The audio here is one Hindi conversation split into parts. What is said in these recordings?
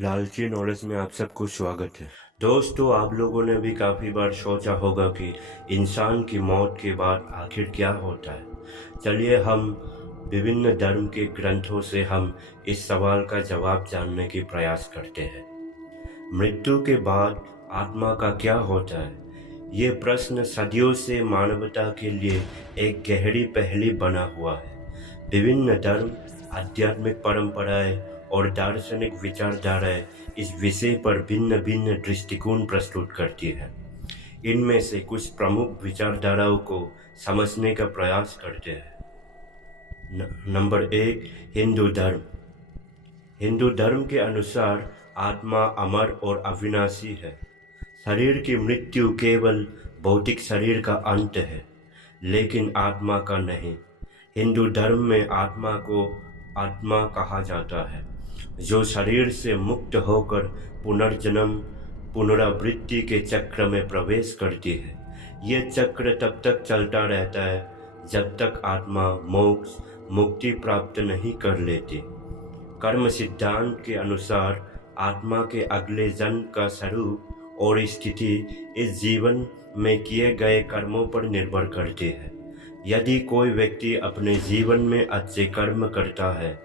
लालची नॉलेज में आप सबको स्वागत है। दोस्तों, आप लोगों ने भी काफ़ी बार सोचा होगा कि इंसान की मौत के बाद आखिर क्या होता है। चलिए हम विभिन्न धर्म के ग्रंथों से हम इस सवाल का जवाब जानने की प्रयास करते हैं। मृत्यु के बाद आत्मा का क्या होता है? ये प्रश्न सदियों से मानवता के लिए एक गहरी पहेली बना हुआ है। विभिन्न धर्म, आध्यात्मिक परंपराएं और दार्शनिक विचारधाराएं इस विषय पर भिन्न भिन्न दृष्टिकोण प्रस्तुत करती है। इनमें से कुछ प्रमुख विचारधाराओं को समझने का प्रयास करते हैं। नंबर 1, हिंदू धर्म। हिंदू धर्म के अनुसार आत्मा अमर और अविनाशी है। शरीर की मृत्यु केवल भौतिक शरीर का अंत है, लेकिन आत्मा का नहीं। हिंदू धर्म में आत्मा को आत्मा कहा जाता है, जो शरीर से मुक्त होकर पुनर्जन्म पुनरावृत्ति के चक्र में प्रवेश करती है। ये चक्र तब तक चलता रहता है जब तक आत्मा मोक्ष मुक्ति प्राप्त नहीं कर लेती। कर्म सिद्धांत के अनुसार आत्मा के अगले जन्म का स्वरूप और स्थिति इस जीवन में किए गए कर्मों पर निर्भर करती है। यदि कोई व्यक्ति अपने जीवन में अच्छे कर्म करता है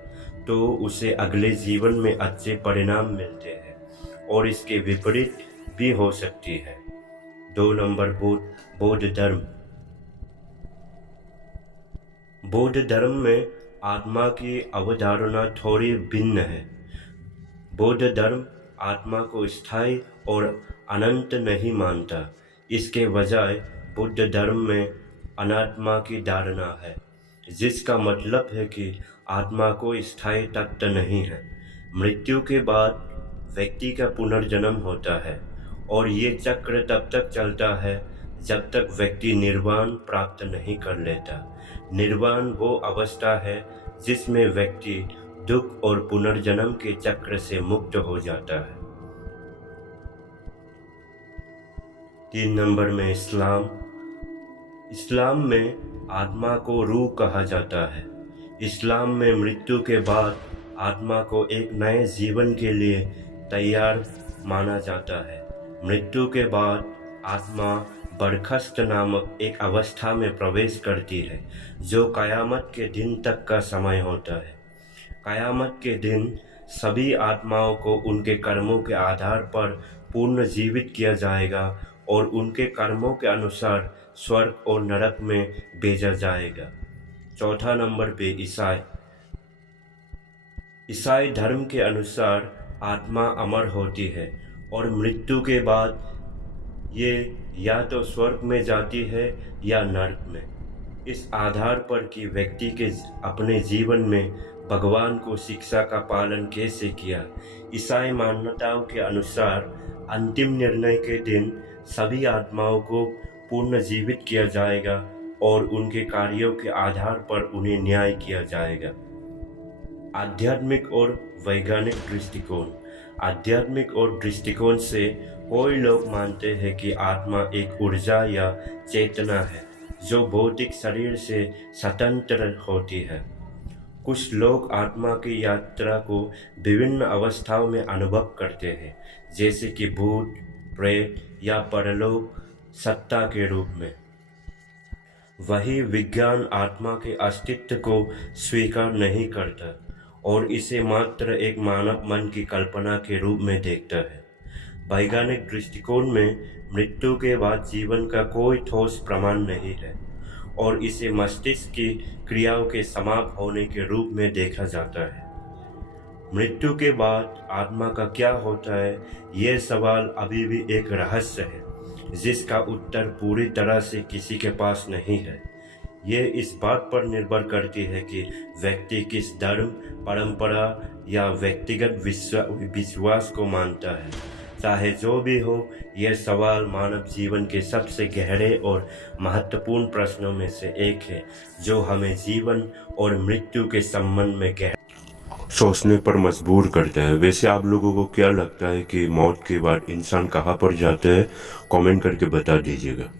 तो उसे अगले जीवन में अच्छे परिणाम मिलते हैं, और इसके विपरीत भी हो सकती है। 2 नंबर, बौद्ध धर्म। बौद्ध धर्म में आत्मा की अवधारणा थोड़ी भिन्न है। बौद्ध धर्म आत्मा को स्थायी और अनंत नहीं मानता। इसके बजाय बुद्ध धर्म में अनात्मा की धारणा है, जिसका मतलब है कि आत्मा को स्थायी तत्व नहीं है। मृत्यु के बाद व्यक्ति का पुनर्जन्म होता है, और ये चक्र तब तक चलता है जब तक व्यक्ति निर्वाण प्राप्त नहीं कर लेता। निर्वाण वो अवस्था है जिसमें व्यक्ति दुख और पुनर्जन्म के चक्र से मुक्त हो जाता है। 3 नंबर में इस्लाम। इस्लाम में आत्मा को रूह कहा जाता है। इस्लाम में मृत्यु के बाद आत्मा को एक नए जीवन के लिए तैयार माना जाता है। मृत्यु के बाद आत्मा बरखस्त नामक एक अवस्था में प्रवेश करती है, जो कयामत के दिन तक का समय होता है। कयामत के दिन सभी आत्माओं को उनके कर्मों के आधार पर पुनर्जीवित किया जाएगा और उनके कर्मों के अनुसार स्वर्ग और नरक में भेजा जाएगा। 4 नंबर पे ईसाई। ईसाई धर्म के अनुसार आत्मा अमर होती है और मृत्यु के बाद ये या तो स्वर्ग में जाती है या नरक में, इस आधार पर कि व्यक्ति के अपने जीवन में भगवान को शिक्षा का पालन कैसे किया। ईसाई मान्यताओं के अनुसार अंतिम निर्णय के दिन सभी आत्माओं को पुनर्जीवित किया जाएगा और उनके कार्यों के आधार पर उन्हें न्याय किया जाएगा। आध्यात्मिक और वैज्ञानिक दृष्टिकोण। आध्यात्मिक और दृष्टिकोण से कोई लोग मानते हैं कि आत्मा एक ऊर्जा या चेतना है जो भौतिक शरीर से स्वतंत्र होती है। कुछ लोग आत्मा की यात्रा को विभिन्न अवस्थाओं में अनुभव करते हैं, जैसे कि भूत, प्रेत या परलोक सत्ता के रूप में। वही विज्ञान आत्मा के अस्तित्व को स्वीकार नहीं करता और इसे मात्र एक मानव मन की कल्पना के रूप में देखता है। वैज्ञानिक दृष्टिकोण में मृत्यु के बाद जीवन का कोई ठोस प्रमाण नहीं है और इसे मस्तिष्क की क्रियाओं के समाप्त होने के रूप में देखा जाता है। मृत्यु के बाद आत्मा का क्या होता है, यह सवाल अभी भी एक रहस्य है, जिसका उत्तर पूरी तरह से किसी के पास नहीं है। यह इस बात पर निर्भर करती है कि व्यक्ति किस धर्म, परंपरा या व्यक्तिगत विश्वास को मानता है। चाहे जो भी हो, यह सवाल मानव जीवन के सबसे गहरे और महत्वपूर्ण प्रश्नों में से एक है, जो हमें जीवन और मृत्यु के संबंध में सोचने पर मजबूर करता है। वैसे आप लोगों को क्या लगता है कि मौत के बाद इंसान कहाँ पर जाता है? कमेंट करके बता दीजिएगा।